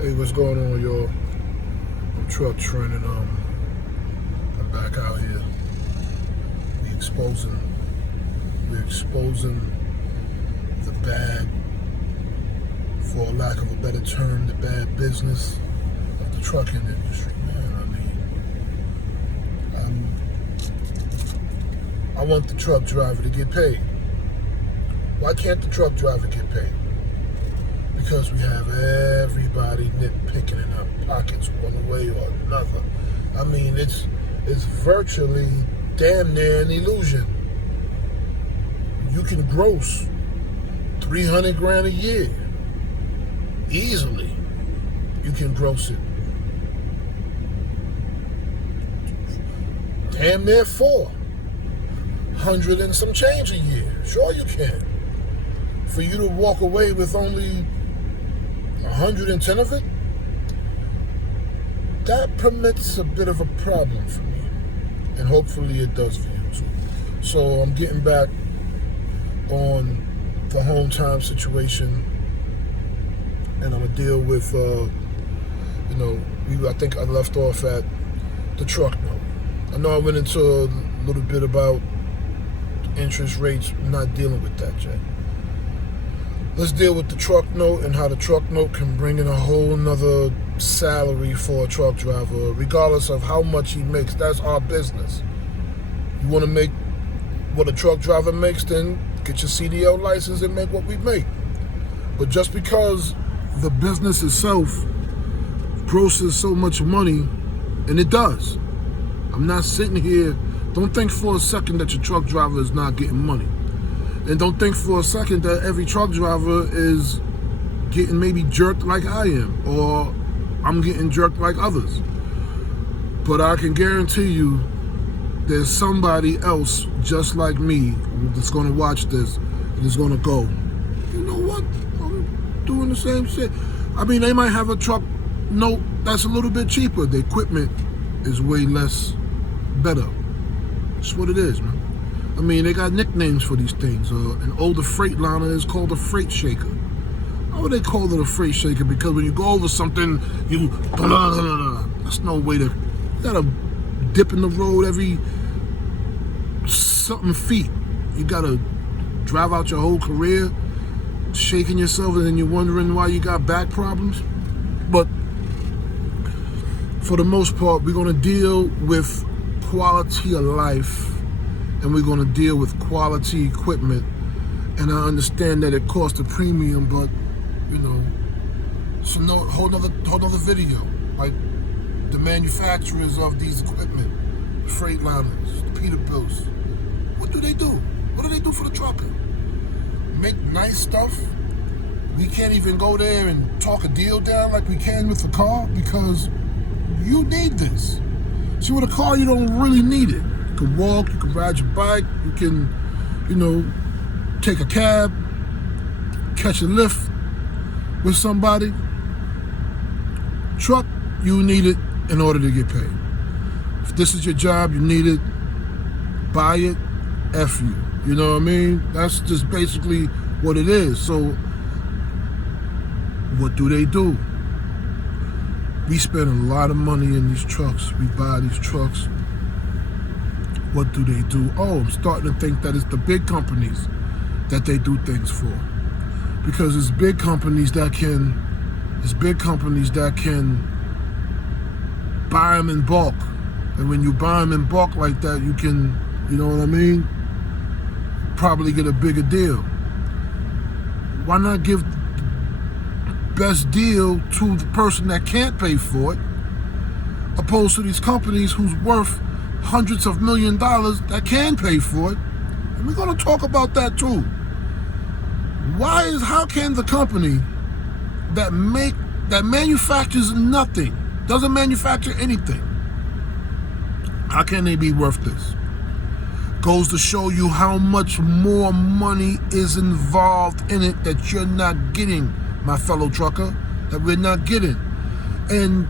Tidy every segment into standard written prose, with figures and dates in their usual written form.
Hey, what's going on, y'all? I'm Truck Trent, and I'm back out here. We're exposing the bad, for lack of a better term, the bad business of the trucking industry, man. I want the truck driver to get paid. Why can't the truck driver get paid? Because we have everybody nitpicking in our pockets one way or another. I mean, it's virtually damn near an illusion. You can gross 300 grand a year. Easily. You can gross it. Damn near 400 and some change a year. Sure you can. For you to walk away with only 110 of it, that permits a bit of a problem for me. And hopefully it does for you too. So I'm getting back on the home time situation, and I'm gonna deal with, I think I left off at the truck note. I know I went into a little bit about interest rates, not dealing with that yet. Let's deal with the truck note and how the truck note can bring in a whole nother salary for a truck driver, regardless of how much he makes. That's our business. You want to make what a truck driver makes, then get your CDL license and make what we make. But just because the business itself grosses so much money, and it does. I'm not sitting here, don't think for a second that your truck driver is not getting money. And don't think for a second that every truck driver is getting maybe jerked like I am, or I'm getting jerked like others. But I can guarantee you there's somebody else just like me that's going to watch this and is going to go, you know what, I'm doing the same shit. I mean, they might have a truck note that's a little bit cheaper. The equipment is way less better. That's what it is, man. I mean, they got nicknames for these things. An older Freightliner is called a freight shaker. How would they call it a freight shaker? Because when you go over something, you blah, blah, blah, blah. That's no way to. You gotta dip in the road every something feet. You gotta drive out your whole career shaking yourself, and then you're wondering why you got back problems. But for the most part, we're gonna deal with quality of life, and we're going to deal with quality equipment. And I understand that it costs a premium, but it's a whole nother video. Like the manufacturers of these equipment, the Freightliners, the Peterbilts, what do they do? What do they do for the trucker? Make nice stuff. We can't even go there and talk a deal down like we can with the car, because you need this. See, with a car, you don't really need it. You can walk, you can ride your bike, you can, take a cab, catch a lift with somebody. Truck, you need it in order to get paid. If this is your job, you need it, buy it, F you. You know what I mean? That's just basically what it is. So, what do? We spend a lot of money in these trucks. We buy these trucks. What do? Oh, I'm starting to think that it's the big companies that they do things for. Because it's big companies that can buy them in bulk. And when you buy them in bulk like that, you can, probably get a bigger deal. Why not give best deal to the person that can't pay for it, opposed to these companies who's worth hundreds of $millions that can pay for it? And we're going to talk about that too. How can the company that manufactures nothing, doesn't manufacture anything, how can they be worth this? Goes to show you how much more money is involved in it that you're not getting, my fellow trucker, that we're not getting. And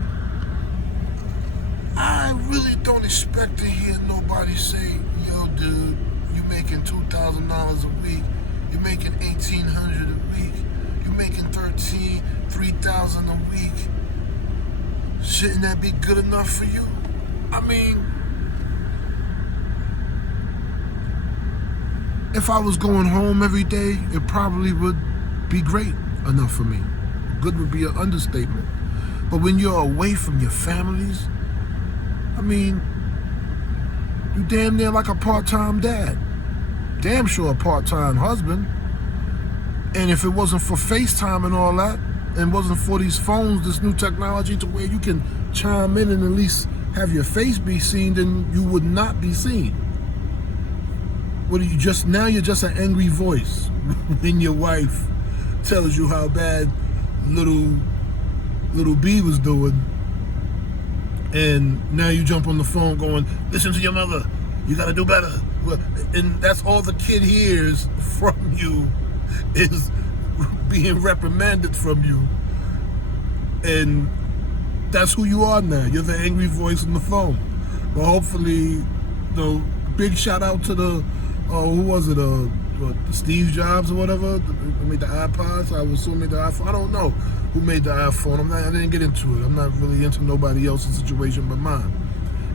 I really don't expect to hear nobody say, yo, dude, you making $2,000 a week, you're making $1,800 a week, you're making $3,000 a week. shouldn't that be good enough for you? I mean, if I was going home every day, it probably would be great enough for me. Good would be an understatement. But when you're away from your families, I mean, you damn near like a part-time dad. Damn sure a part-time husband. And if it wasn't for FaceTime and all that, and wasn't for these phones, this new technology to where you can chime in and at least have your face be seen, then you would not be seen. What are you just now? You're just an angry voice when your wife tells you how bad little B was doing, and now you jump on the phone going, "Listen to your mother. You got to do better." And that's all the kid hears from you is being reprimanded from you, and that's who you are now. You're the angry voice on the phone. But hopefully, big shout out to the who was it? Steve Jobs or whatever, who made the iPods. I was assuming the iPhone. I don't know who made the iPhone. I didn't get into it. I'm not really into nobody else's situation but mine,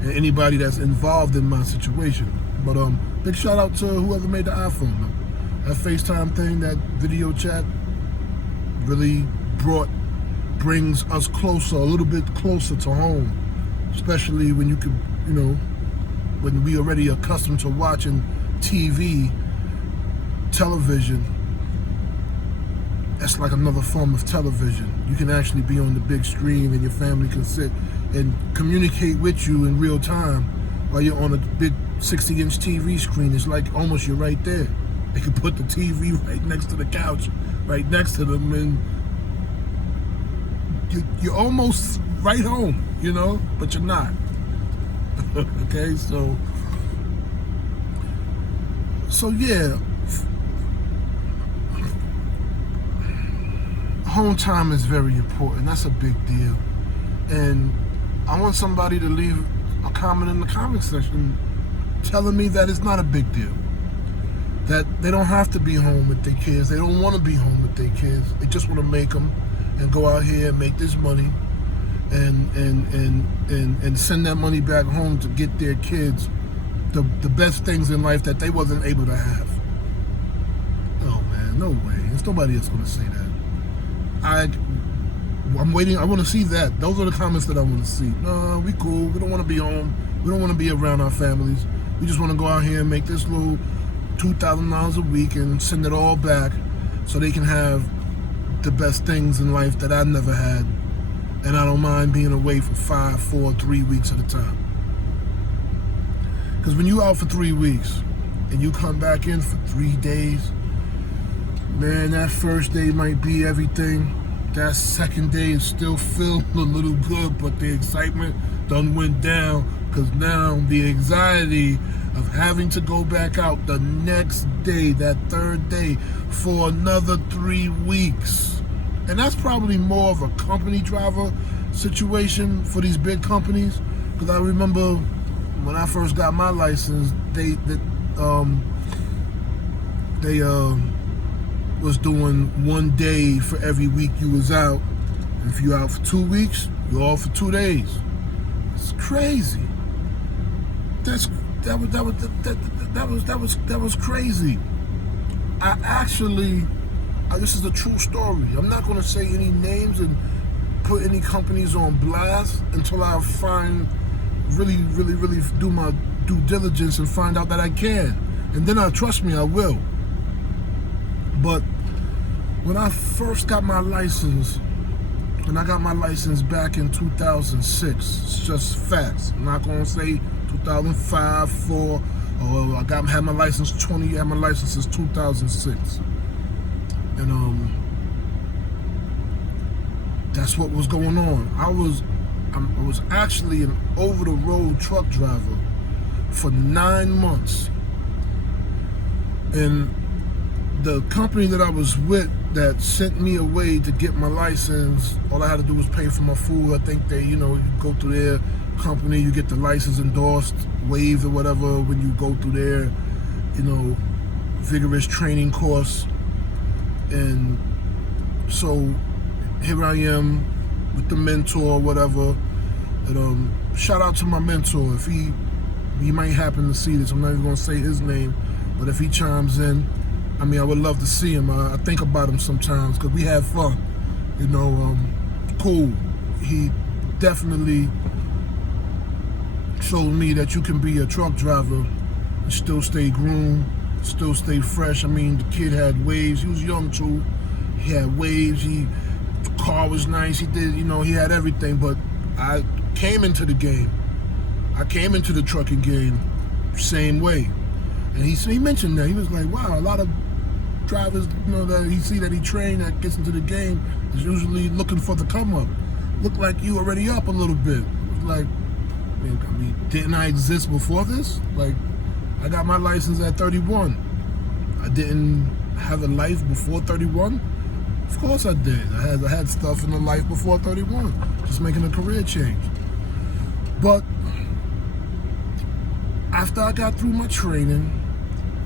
and anybody that's involved in my situation. But big shout out to whoever made the iPhone, though. That FaceTime thing, that video chat, really brings us closer, a little bit closer to home, especially when you could, when we already accustomed to watching television. That's like another form of television. You can actually be on the big screen and your family can sit and communicate with you in real time while you're on a big 60-inch TV screen. It's like almost you're right there. They could put the TV right next to the couch, right next to them, and you're almost right home, but you're not. Okay, so yeah, home time is very important. That's a big deal, and I want somebody to leave a comment in the comment section telling me that it's not a big deal, that they don't have to be home with their kids. They don't want to be home with their kids. They just want to make them and go out here and make this money and send that money back home to get their kids the best things in life that they wasn't able to have. Oh man, no way. There's nobody else going to say that. I'm waiting. I want to see that. Those are the comments that I want to see. No, we cool. We don't want to be home. We don't want to be around our families. We just want to go out here and make this little $2,000 a week and send it all back so they can have the best things in life that I never had. And I don't mind being away for 5, 4, 3 weeks at a time. Because when you out for 3 weeks and you come back in for 3 days, man, that first day might be everything. That second day is still feeling a little good, but the excitement done went down, because now the anxiety of having to go back out the next day, that third day, for another 3 weeks. And that's probably more of a company driver situation for these big companies, because I remember when I first got my license, they was doing 1 day for every week you was out. And if you out for 2 weeks, you're off for 2 days. It's crazy. That was crazy. This is a true story. I'm not going to say any names and put any companies on blast until I find really do my due diligence and find out that I can. And then trust me, I will. But when I first got my license, and I got my license back in 2006, it's just facts. I'm not going to say 2005, 4, or had my license 20, had my license since 2006. And that's what was going on. I was actually an over-the-road truck driver for 9 months. And the company that I was with that sent me away to get my license, all I had to do was pay for my food. I think they, you go through their company, you get the license endorsed, waived or whatever when you go through their, vigorous training course. And so here I am with the mentor or whatever, And shout out to my mentor. If he might happen to see this, I'm not even gonna say his name, but if he chimes in, I mean, I would love to see him. I think about him sometimes because we have fun. Cool. He definitely showed me that you can be a truck driver and still stay groomed, still stay fresh. I mean, the kid had waves. He was young too. He had waves. The car was nice. He did, he had everything. But I came into the game. I came into the trucking game same way. And he mentioned that. He was like, wow, a lot of drivers, that he see that he trained, that gets into the game, is usually looking for the come up. Look like you already up a little bit. It was like, didn't I exist before this? Like, I got my license at 31. I didn't have a life before 31? Of course I did. I had stuff in the life before 31, just making a career change. But after I got through my training,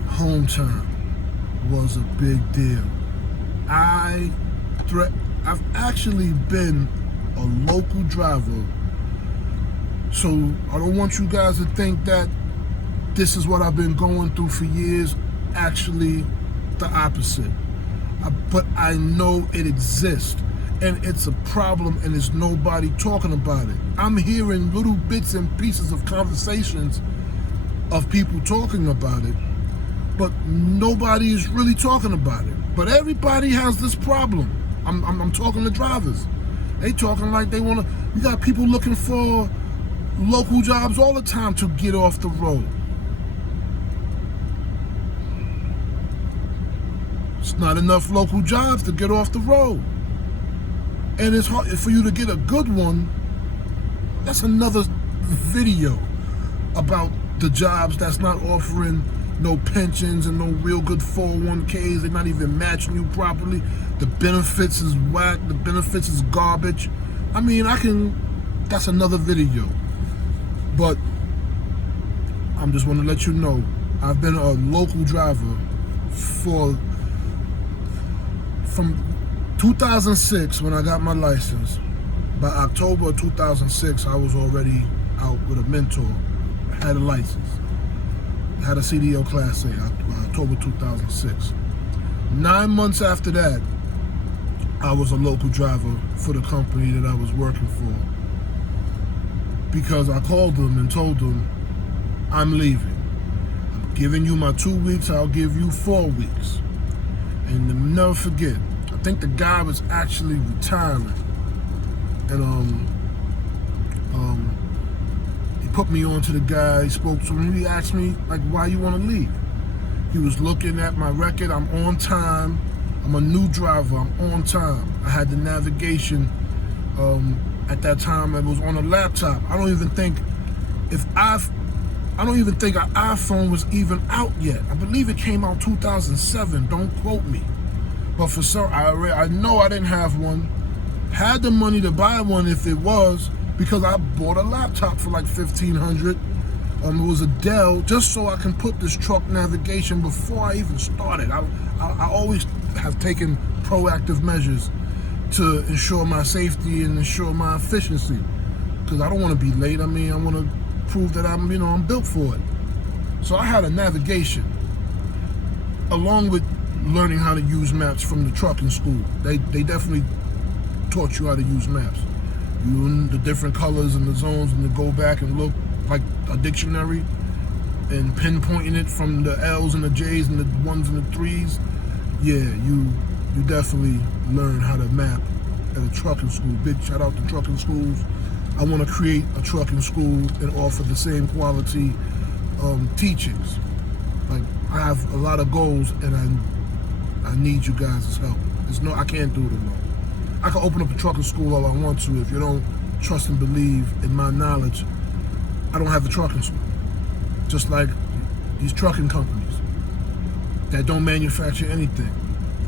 home time was a big deal. I've actually been a local driver, so I don't want you guys to think that this is what I've been going through for years. Actually, the opposite. But I know it exists, and it's a problem, and there's nobody talking about it. I'm hearing little bits and pieces of conversations of people talking about it, but nobody is really talking about it. But everybody has this problem. I'm talking to drivers. They talking like they want to. You got people looking for local jobs all the time to get off the road. It's not enough local jobs to get off the road. And it's hard for you to get a good one. That's another video about the jobs that's not offering no pensions and no real good 401ks. They're not even matching you properly. The benefits is whack. The benefits is garbage. I mean, that's another video. But I'm just want to let you know, I've been a local driver from 2006 when I got my license. By October of 2006, I was already out with a mentor. I had a license. I had a CDL Class A, October 2006. 9 months after that, I was a local driver for the company that I was working for, because I called them and told them, I'm leaving. I'm giving you my 2 weeks, I'll give you 4 weeks. And never forget, I think the guy was actually retiring. And he put me on to the guy, he spoke to him, he asked me, like, why you want to leave? He was looking at my record, I'm on time, I'm a new driver, I'm on time. I had the navigation, at that time it was on a laptop. I don't even think an iPhone was even out yet. I believe it came out 2007, don't quote me. But for some, I know I didn't have one. Had the money to buy one if it was, because I bought a laptop for like $1,500. It was a Dell, just so I can put this truck navigation before I even started. I always have taken proactive measures to ensure my safety and ensure my efficiency, because I don't want to be late. I mean, I want to prove that I'm built for it. So I had a navigation, along with learning how to use maps from the trucking school. They definitely taught you how to use maps. The different colors and the zones, and to go back and look like a dictionary and pinpointing it from the L's and the J's and the 1s and the 3s. Yeah, you definitely learn how to map at a trucking school. Big shout out to trucking schools. I want to create a trucking school and offer the same quality teachings. Like, I have a lot of goals, and I need you guys' help. I can't do it alone. I can open up a trucking school all I want to. If you don't trust and believe in my knowledge, I don't have a trucking school. Just like these trucking companies that don't manufacture anything.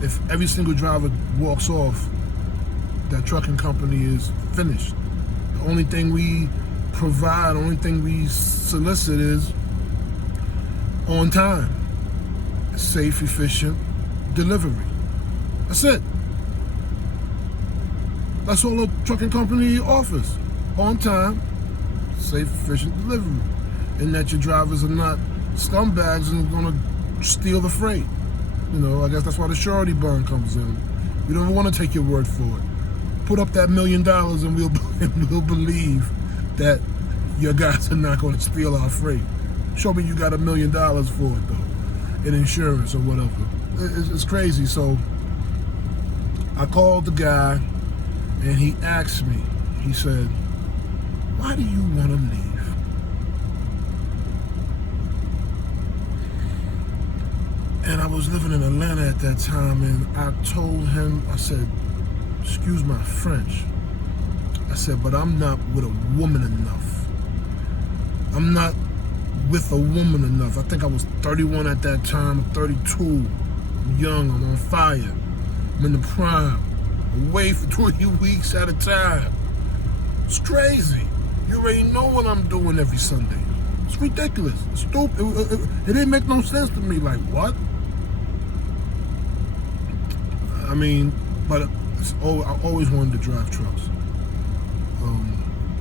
If every single driver walks off, that trucking company is finished. The only thing we provide, the only thing we solicit is on time, safe, efficient delivery. That's it. That's all a trucking company offers. On time, safe, efficient delivery, and that your drivers are not scumbags and are going to steal the freight. I guess that's why the surety bond comes in. We don't want to take your word for it. Put up that $1 million and we'll believe that your guys are not going to steal our freight. Show me you got $1 million for it though, in insurance or whatever. It's crazy. So I called the guy and he asked me, he said, why do you want to leave? And I was living in Atlanta at that time, and I told him, I said, excuse my French, I said, but I'm not with a woman enough. I'm not with a woman enough. I think I was 31 at that time, 32. I'm young, I'm on fire. I'm in the prime. Away for 20 weeks at a time. It's crazy. You already know what I'm doing every Sunday. It's ridiculous. It's stupid. It didn't make no sense to me. Like, what? I mean, but I always wanted to drive trucks.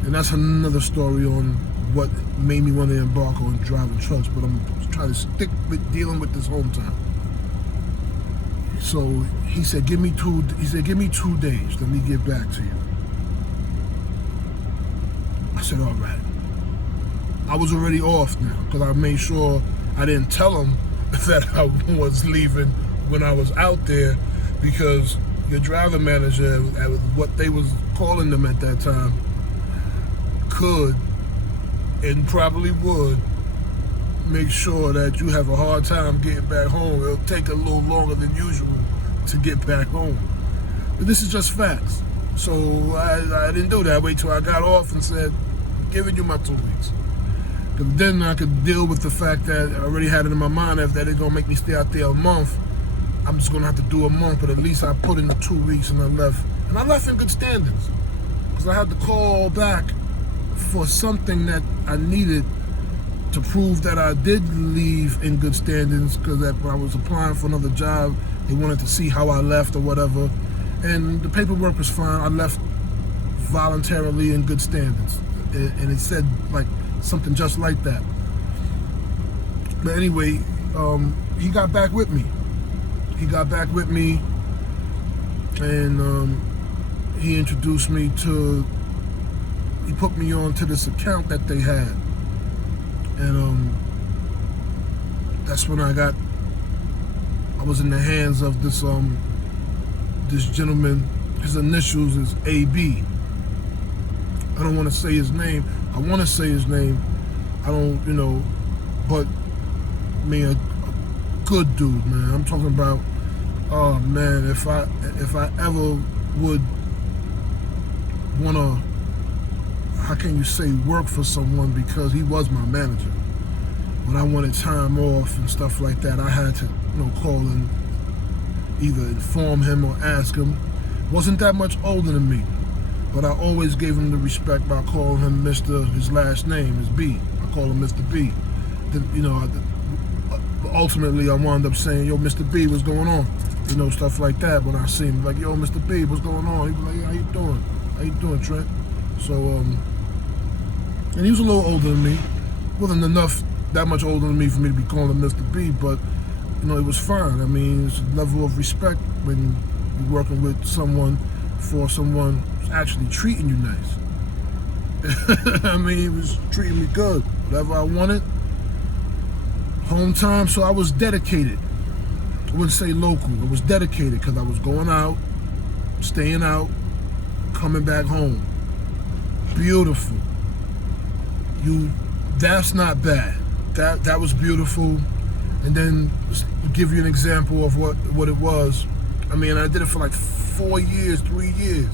And that's another story on what made me want to embark on driving trucks, but I'm trying to stick with dealing with this home time. So he said, give me 2 days, let me get back to you. I said, all right. I was already off now, because I made sure I didn't tell him that I was leaving when I was out there, because your driver manager, what they was calling them at that time, could and probably would make sure that you have a hard time getting back home. It'll take a little longer than usual to get back home. But this is just facts. So I didn't do that. I waited till I got off and said, giving you my 2 weeks. Because then I could deal with the fact that I already had it in my mind that they're going to make me stay out there a month. I'm just going to have to do a month, but at least I put in the 2 weeks and I left. And I left in good standings. Because I had to call back for something that I needed to prove that I did leave in good standings, because when I was applying for another job, they wanted to see how I left or whatever. And the paperwork was fine. I left voluntarily in good standings. And it said like something just like that. But anyway, he got back with me. And he introduced me to, he put me on to this account that they had. And that's when I was in the hands of this this gentleman. His initials is AB. I don't want to say his name. I want to say his name. I don't, but I mean, a good dude, man. I'm talking about, oh man, if I ever would want to, how can you say, work for someone, because he was my manager. When I wanted time off and stuff like that, I had to, call and either inform him or ask him. Wasn't that much older than me, but I always gave him the respect by calling him Mr. His last name is B. I call him Mr. B. Then, ultimately I wound up saying, yo, Mr. B, what's going on? Stuff like that. When I see him, like, yo, Mr. B, what's going on? He'd be like, yeah, how you doing? How you doing, Trent? So, and he was a little older than me. Wasn't that much older than me for me to be calling him Mr. B, but, it was fine. I mean, it's a level of respect when you're working with someone for someone who's actually treating you nice. I mean, he was treating me good. Whatever I wanted. Home time, so I was dedicated. I wouldn't say local. I was dedicated because I was going out, staying out, coming back home. Beautiful. That's not bad. That was beautiful. And then to give you an example of what it was. I mean, I did it for like 3 years. Then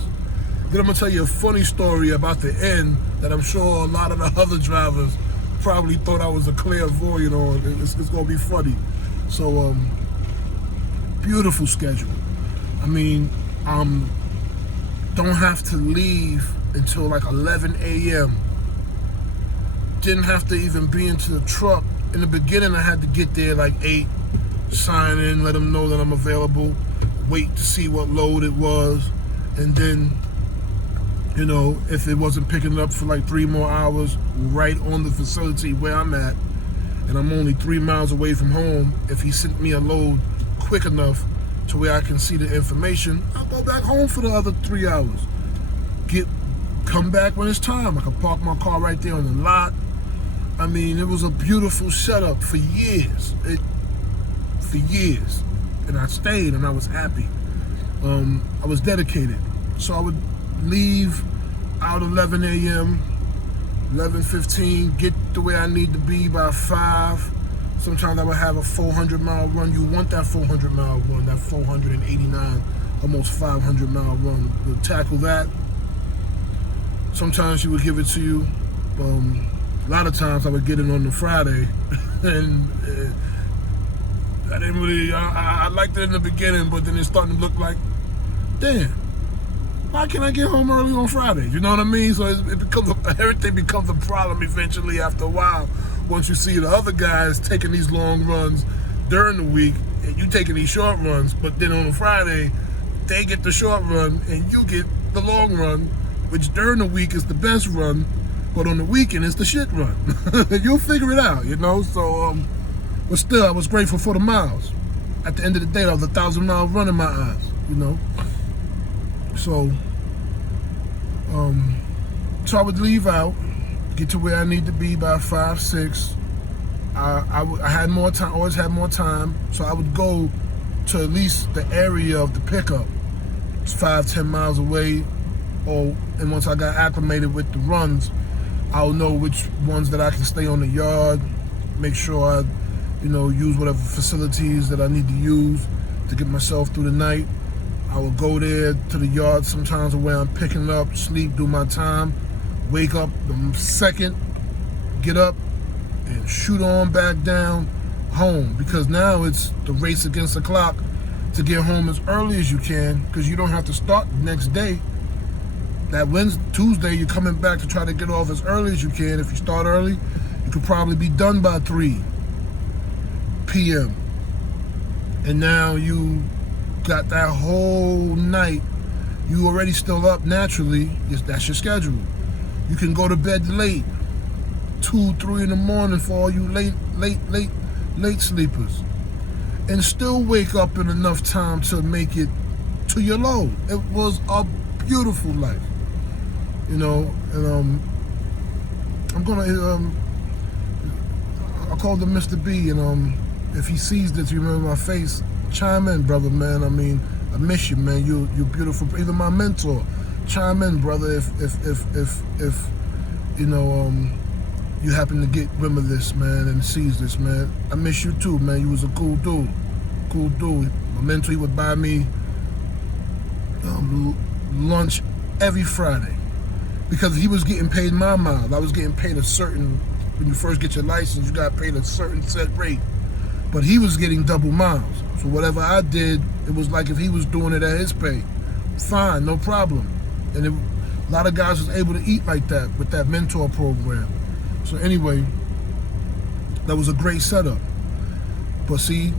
I'm gonna tell you a funny story about the end that I'm sure a lot of the other drivers probably thought I was a clairvoyant on. It's gonna be funny. So, beautiful schedule. I mean, don't have to leave until like 11 a.m. Didn't have to even be into the truck. In the beginning, I had to get there like 8, sign in, let them know that I'm available, wait to see what load it was, and then You know, if it wasn't picking up for like 3 more hours right on the facility where I'm at, and I'm only 3 miles away from home, if he sent me a load quick enough to where I can see the information, I'll go back home for the other 3 hours. Come back when it's time. I can park my car right there on the lot. I mean, it was a beautiful setup for years. For years. And I stayed and I was happy. I was dedicated. So I would leave out 11 a.m., 11:15, get to where I need to be by 5. Sometimes I would have a 400-mile run. You want that 400-mile run, that 489, almost 500-mile run. We'll tackle that. Sometimes she would give it to you. A lot of times I would get it on the Friday, and I didn't really. I liked it in the beginning, but then it's starting to look like, damn, why can't I get home early on Friday? You know what I mean? So everything becomes a problem eventually after a while. Once you see the other guys taking these long runs during the week, and you taking these short runs, but then on a Friday, they get the short run and you get the long run, which during the week is the best run, but on the weekend it's the shit run. You'll figure it out, you know? So, but still, I was grateful for the miles. At the end of the day, that was a 1,000-mile run in my eyes, you know? So, so I would leave out, get to where I need to be by 5, 6. I had more time, always had more time, so I would go to at least the area of the pickup. It's 5, 10 miles away. And once I got acclimated with the runs, I'll know which ones that I can stay on the yard, make sure I, use whatever facilities that I need to use to get myself through the night. I will go there to the yard sometimes where I'm picking up, sleep, do my time, wake up the second, get up, and shoot on back down home. Because now it's the race against the clock to get home as early as you can, because you don't have to start the next day. That Tuesday, you're coming back to try to get off as early as you can. If you start early, you could probably be done by 3 p.m. And now you got that whole night. You already still up naturally. That's your schedule. You can go to bed late, 2, 3 in the morning for all you late sleepers, and still wake up in enough time to make it to your load. It was a beautiful life. And I'm gonna I called him Mr. B, and if he sees this, you remember my face, chime in, brother, man. I mean, I miss you, man. You're beautiful. Even my mentor, chime in, brother. If you happen to get wind of this, man, and sees this, man, I miss you too, man. You was a cool dude. My mentor, he would buy me lunch every Friday, because he was getting paid my miles. I was getting paid a certain, when you first get your license, you got paid a certain set rate, but he was getting double miles. So whatever I did, it was like if he was doing it at his pay, fine, no problem. And a lot of guys was able to eat like that with that mentor program. So anyway, that was a great setup. But see,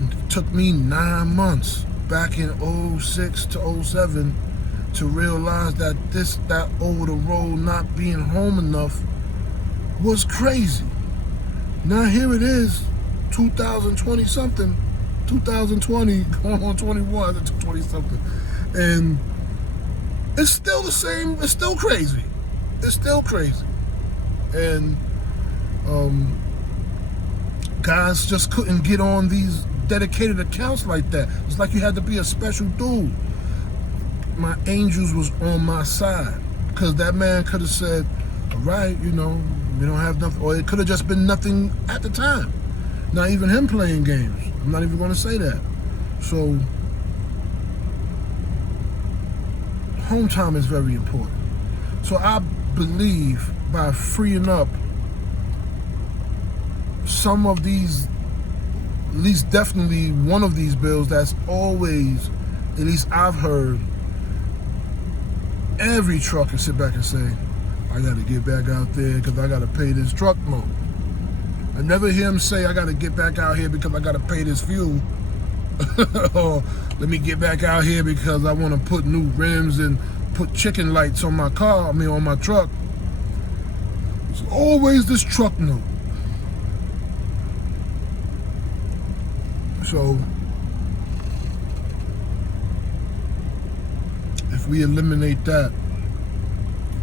it took me 9 months back in 06 to 07 to realize that that over the road not being home enough was crazy. Now here it is, 2020 something, 2020 going on 21, 20 something, and it's still the same. It's still crazy. And guys just couldn't get on these dedicated accounts like that. It's like you had to be a special dude. My angels was on my side, because that man could have said, all right, we don't have nothing, or it could have just been nothing at the time. Not even him playing games. I'm not even going to say that. So home time is very important. So I believe by freeing up some of these, at least definitely one of these bills that's always, at least I've heard, every trucker sit back and say, I got to get back out there because I got to pay this truck note. I never hear him say, I got to get back out here because I got to pay this fuel. Or let me get back out here because I want to put new rims and put chicken lights on my car, on my truck, there's always this truck note. So if we eliminate that,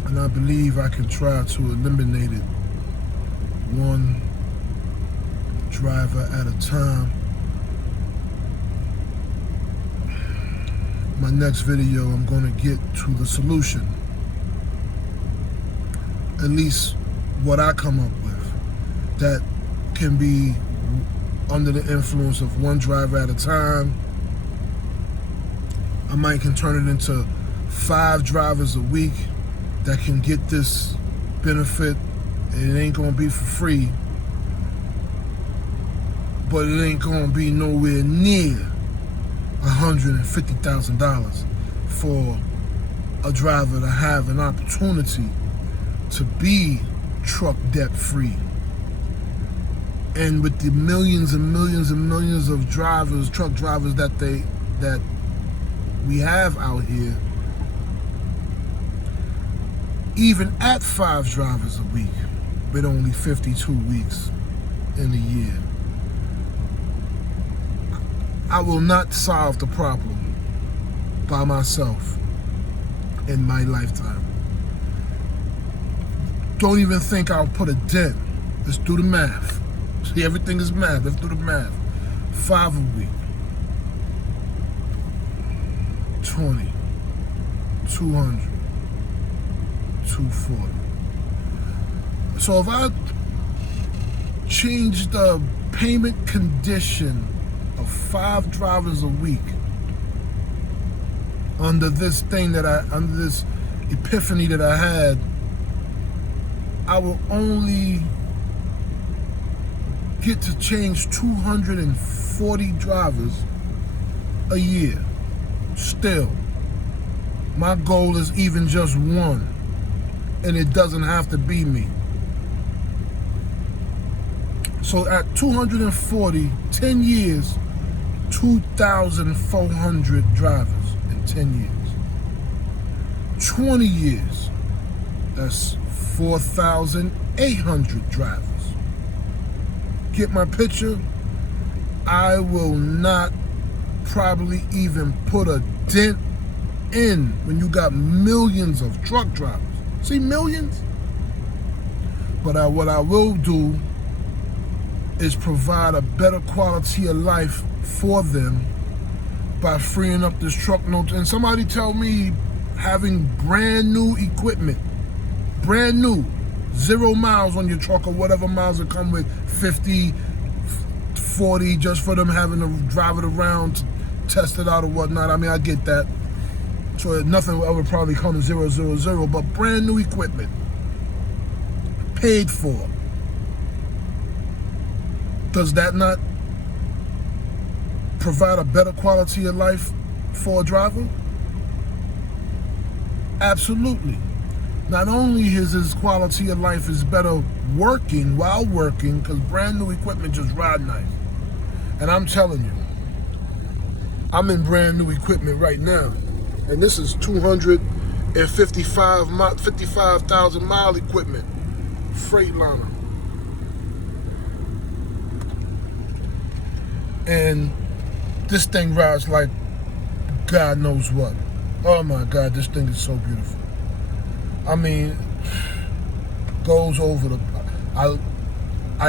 and I believe I can try to eliminate it one driver at a time. My next video, I'm going to get to the solution. At least what I come up with. That can be under the influence of one driver at a time. I might can turn it into 5 drivers a week that can get this benefit. It ain't going to be for free, but it ain't going to be nowhere near $150,000 for a driver to have an opportunity to be truck debt free. And with the millions and millions and millions of drivers, truck drivers that we have out here, even at 5 drivers a week, with only 52 weeks in a year, I will not solve the problem by myself in my lifetime. Don't even think I'll put a dent. Let's do the math. See, everything is math. Let's do the math. 5 a week. 20. 200. 240. So if I change the payment condition of 5 drivers a week under this epiphany that I had, I will only get to change 240 drivers a year. Still, my goal is even just 1, and it doesn't have to be me. So at 240, 10 years, 2,400 drivers in 10 years. 20 years, that's 4,800 drivers. Get my picture? I will not probably even put a dent in when you got millions of truck drivers. See, millions? But what I will do is provide a better quality of life for them by freeing up this truck note. And somebody tell me having brand new equipment, brand new, 0 miles on your truck or whatever miles it come with, 50, 40, just for them having to drive it around to test it out or whatnot. I get that. So nothing will ever probably come to 000, but brand new equipment, paid for. Does that not provide a better quality of life for a driver? Absolutely. Not only is his quality of life is better working while working, because brand new equipment just ride nice. And I'm telling you, I'm in brand new equipment right now. And this is 55,000 mile equipment, Freightliner. And this thing rides like God knows what. Oh my God, this thing is so beautiful. Goes over the... I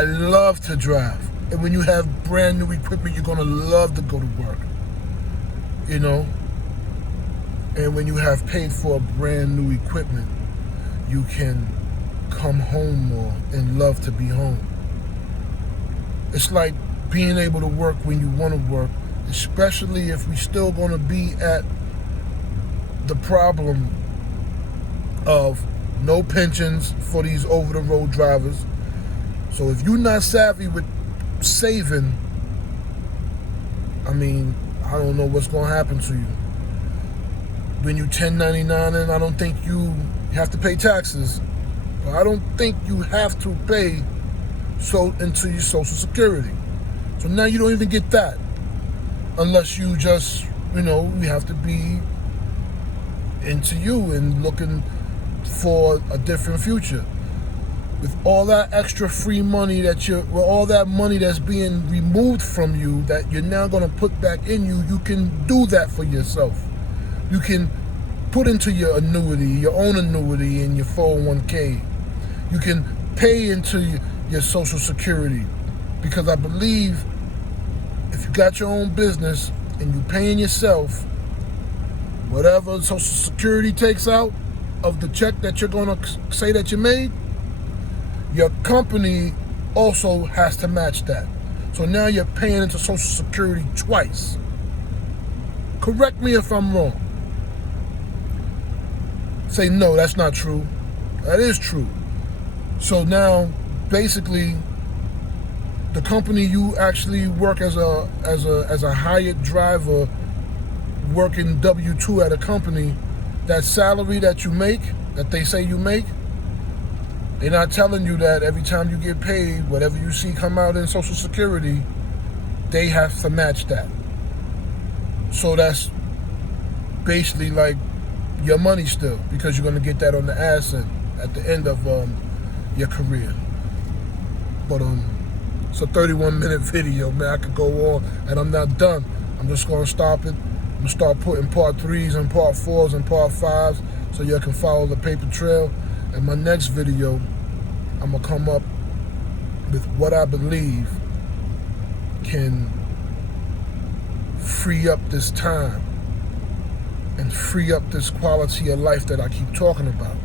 love to drive. And when you have brand new equipment, you're gonna love to go to work. You know? And when you have paid for brand new equipment, you can come home more and love to be home. It's like being able to work when you want to work, especially if we still going to be at the problem of no pensions for these over-the-road drivers. So if you're not savvy with saving, I don't know what's going to happen to you. When you 1099 and I don't think you have to pay taxes. I don't think you have to pay into your Social Security. So now you don't even get that unless you just, you have to be into you and looking for a different future. With all that extra free money with all that money that's being removed from you that you're now going to put back in you, you can do that for yourself. You can put into your annuity, your own annuity in your 401k. You can pay into your Social Security, because I believe if you got your own business and you paying yourself, whatever Social Security takes out of the check that you're going to say that you made, your company also has to match that. So now you're paying into Social Security twice. Correct me if I'm wrong. Say, no, that's not true. That is true. So now, basically, the company you actually work as a hired driver, working W-2 at a company, that salary that you make, that they say you make, they're not telling you that every time you get paid, whatever you see come out in Social Security, they have to match that. So that's basically your money still, because you're going to get that on the ass end at the end of your career. But it's a 31-minute video, man. I could go on, and I'm not done. I'm just going to stop it. I'm going to start putting part 3s and part 4s and part 5s so you can follow the paper trail. In my next video, I'm going to come up with what I believe can free up this time and free up this quality of life that I keep talking about.